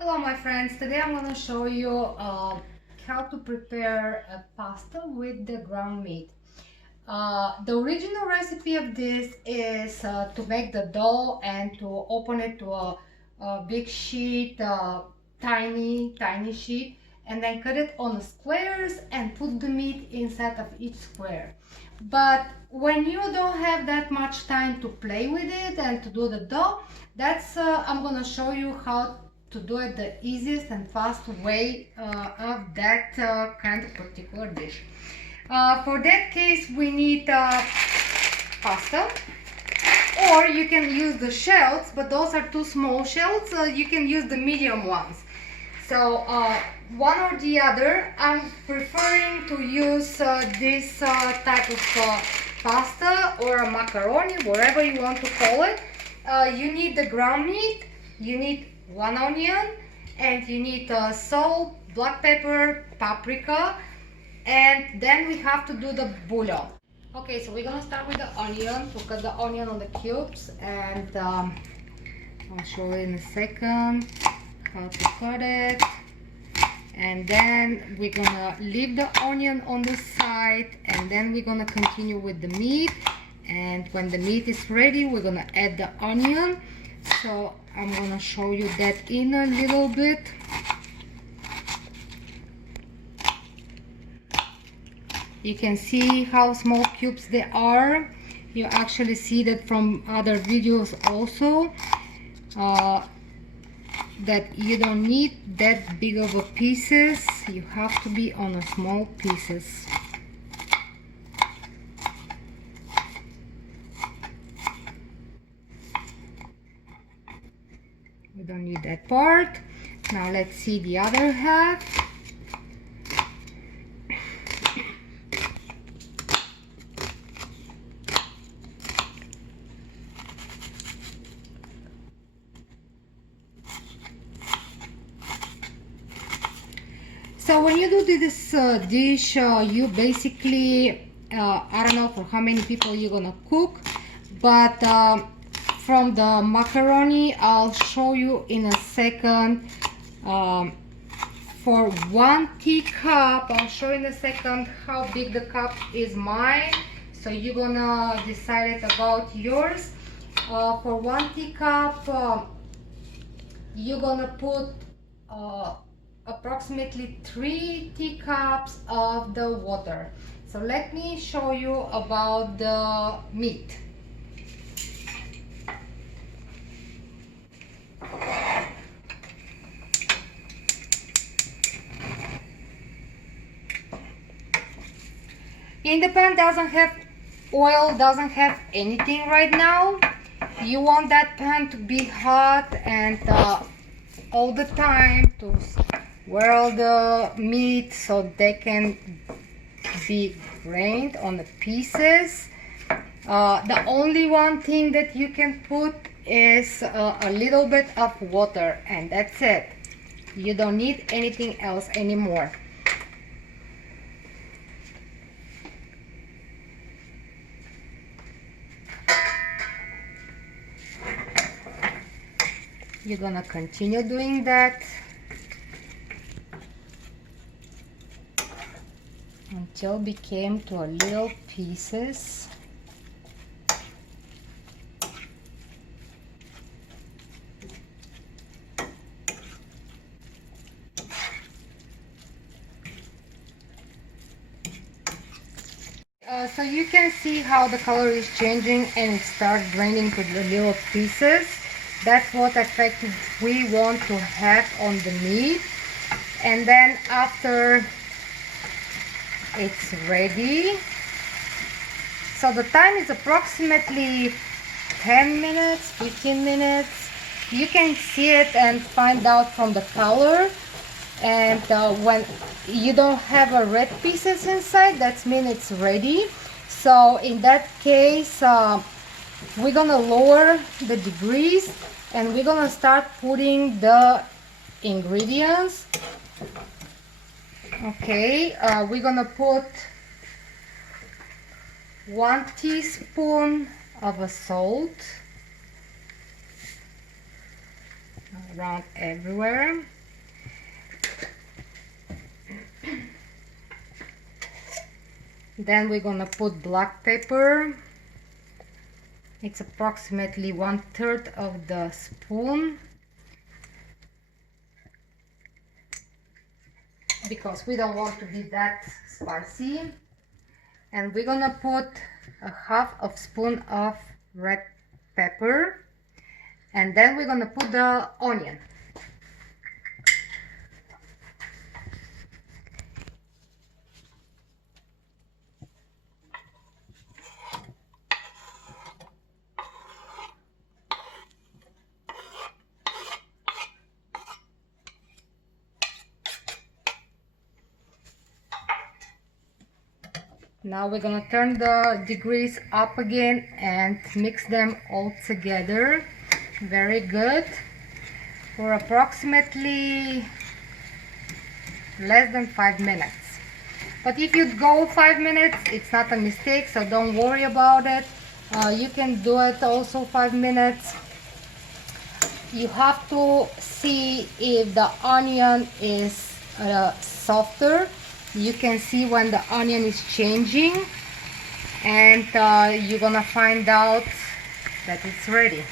Hello my friends, today I'm going to show you how to prepare a pasta with the ground meat. The original recipe of this is to make the dough and to open it to a big sheet, tiny sheet, and then cut it on squares and put the meat inside of each square. But when you don't have that much time to play with it and to do the dough, I'm going to show you how to do it the easiest and fast way of that kind of particular dish. For that case, we need pasta, or you can use the shells, but those are too small shells. You can use the medium ones. So one or the other. I'm preferring to use this type of pasta or a macaroni, whatever you want to call it. You need the ground meat, you need 1 onion, and you need salt, black pepper, paprika, and then we have to do the bouillon. Okay, so we're gonna start with the onion, to cut the onion on the cubes, and I'll show you in a second how to cut it. And then we're gonna leave the onion on the side, and then we're gonna continue with the meat. And when the meat is ready, we're gonna add the onion. So I'm gonna show you that in a little bit. You can see how small cubes they are. You actually see that from other videos also, that you don't need that big of a pieces. You have to be on a small pieces. We don't need that part. Now let's see the other half. So when you do this dish, you basically, I don't know for how many people you're gonna cook, but from the macaroni, I'll show you in a second. For 1 teacup, I'll show you in a second how big the cup is mine. So you're gonna decide it about yours. For 1 teacup, you're gonna put approximately 3 teacups of the water. So let me show you about the meat. In the pan doesn't have oil, doesn't have anything right now. You want that pan to be hot and all the time to whirl the meat so they can be grained on the pieces. The only one thing that you can put is a little bit of water, and that's it. You don't need anything else anymore. You're gonna continue doing that until it became to a little pieces. So you can see how the color is changing and it starts draining to the little pieces. That's what effect we want to have on the meat. And then after it's ready, so the time is approximately 10 minutes, 15 minutes. You can see it and find out from the color. And when you don't have a red pieces inside, that means it's ready. So in that case, we're gonna lower the degrees and we're gonna start putting the ingredients. Okay, we're gonna put 1 teaspoon of salt, around everywhere. Then we're gonna put black pepper. It's approximately 1/3 of the spoon, because we don't want to be that spicy. And we're gonna put a 1/2 spoon of red pepper, and then we're gonna put the onion. Now we're gonna turn the degrees up again and mix them all together very good for approximately less than 5 minutes. But if you go 5 minutes, it's not a mistake, so don't worry about it. You can do it also 5 minutes. You have to see if the onion is softer. You can see when the onion is changing, and you're gonna find out that it's ready.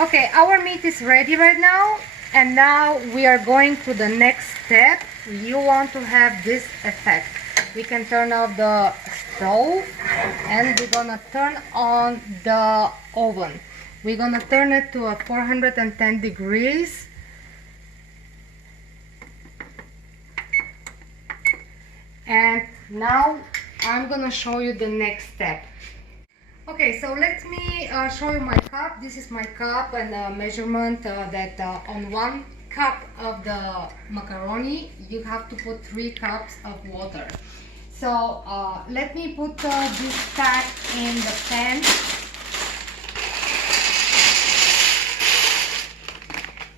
Okay, our meat is ready right now, and now we are going to the next step. You want to have this effect. We can turn off the stove, and we're gonna turn on the oven. We're gonna turn it to a 410 degrees. And now I'm gonna show you the next step. Okay, so let me show you my cup. This is my cup, and the measurement that on 1 cup of the macaroni you have to put 3 cups of water. So let me put this pack in the pan.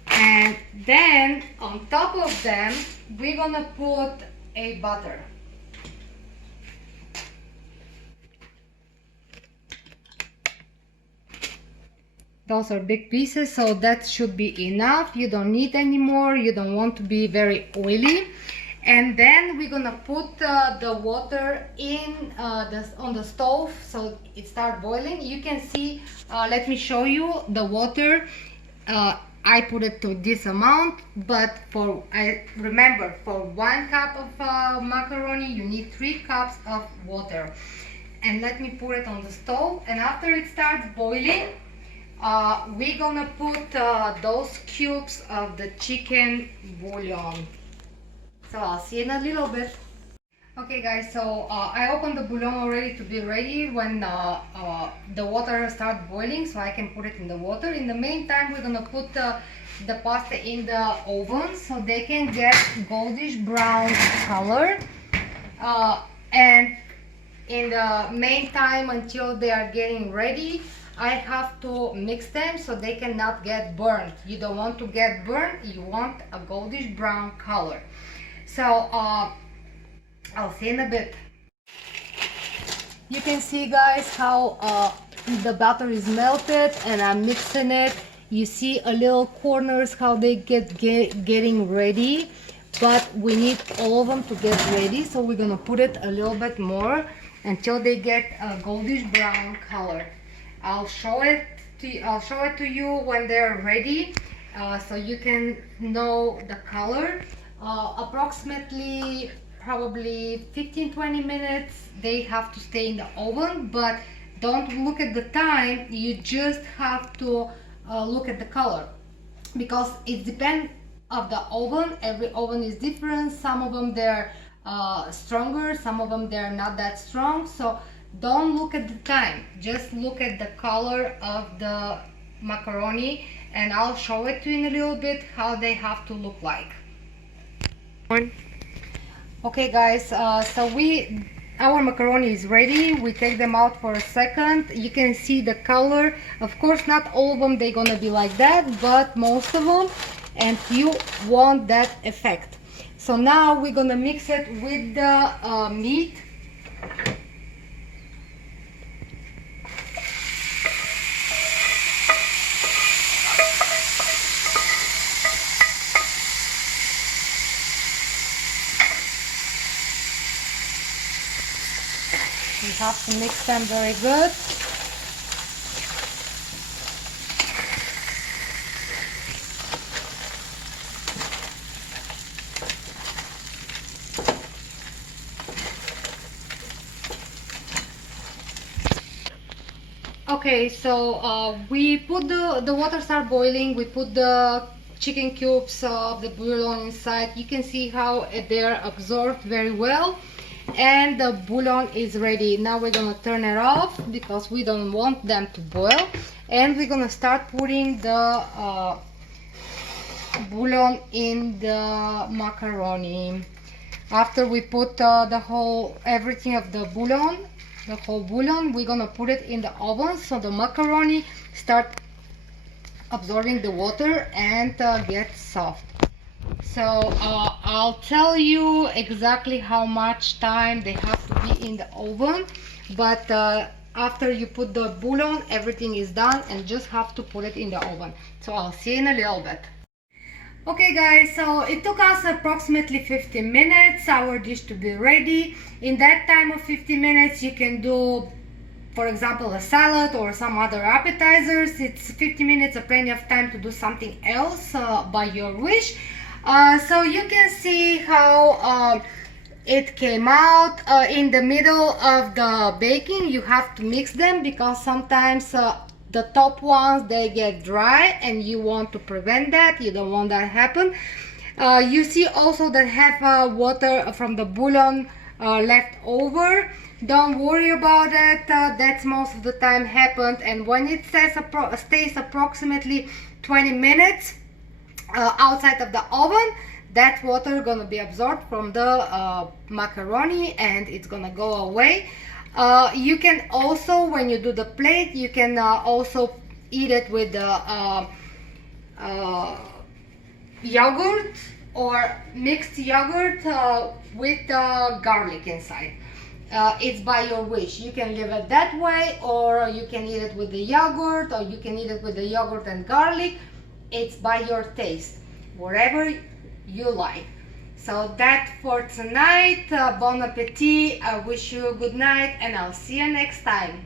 And then on top of them we're gonna put a butter. Those are big pieces, so that should be enough. You don't need any more. You don't want to be very oily. And then we're gonna put the water in on the stove, so it starts boiling. You can see, let me show you the water. I put it to this amount, but remember, for 1 cup of macaroni you need 3 cups of water. And let me put it on the stove, and after it starts boiling, we're gonna put those cubes of the chicken bouillon. So I'll see you in a little bit. Okay guys, so I opened the bouillon already to be ready when the water starts boiling, so I can put it in the water. In the meantime, we're gonna put the pasta in the oven so they can get goldish brown color. And in the meantime, until they are getting ready, I have to mix them so they cannot get burnt. You don't want to get burnt, you want a goldish brown color. So I'll see in a bit. You can see guys how the butter is melted, and I'm mixing it. You see a little corners how they getting ready, but we need all of them to get ready, so we're gonna put it a little bit more until they get a goldish brown color. I'll show it to you when they're ready, so you can know the color. Approximately probably 15-20 minutes they have to stay in the oven, but don't look at the time, you just have to look at the color, because it depends of the oven. Every oven is different. Some of them they're stronger, some of them they're not that strong, so don't look at the time, just look at the color of the macaroni, and I'll show it to you in a little bit how they have to look like. Okay guys, so our macaroni is ready. We take them out for a second. You can see the color. Of course, not all of them they're gonna be like that, but most of them, and you want that effect. So now we're gonna mix it with the meat. You have to mix them very good. Okay, so we put the water start boiling. We put the chicken cubes of the bouillon inside. You can see how they're absorbed very well, and the bouillon is ready. Now we're gonna turn it off because we don't want them to boil, and we're gonna start putting the bouillon in the macaroni. After we put everything of the bouillon, the whole bouillon, we're gonna put it in the oven so the macaroni start absorbing the water and get soft. So I'll tell you exactly how much time they have to be in the oven, but after you put the bouillon, everything is done and just have to put it in the oven. So I'll see you in a little bit. Okay guys, so it took us approximately 15 minutes our dish to be ready. In that time of 15 minutes you can do, for example, a salad or some other appetizers. It's 50 minutes of plenty of time to do something else by your wish. So you can see how it came out. In the middle of the baking you have to mix them because sometimes the top ones they get dry and you want to prevent that. You don't want that to happen. You see also that have water from the bouillon left over. Don't worry about it. That's most of the time happened. And when it says stays approximately 20 minutes outside of the oven, that water gonna be absorbed from the macaroni and it's gonna go away. You can also, when you do the plate, you can also eat it with the yogurt or mixed yogurt with garlic inside. It's by your wish. You can leave it that way, or you can eat it with the yogurt, or you can eat it with the yogurt and garlic. It's by your taste, wherever you like. So that for tonight. Bon appetit. I wish you a good night and I'll see you next time.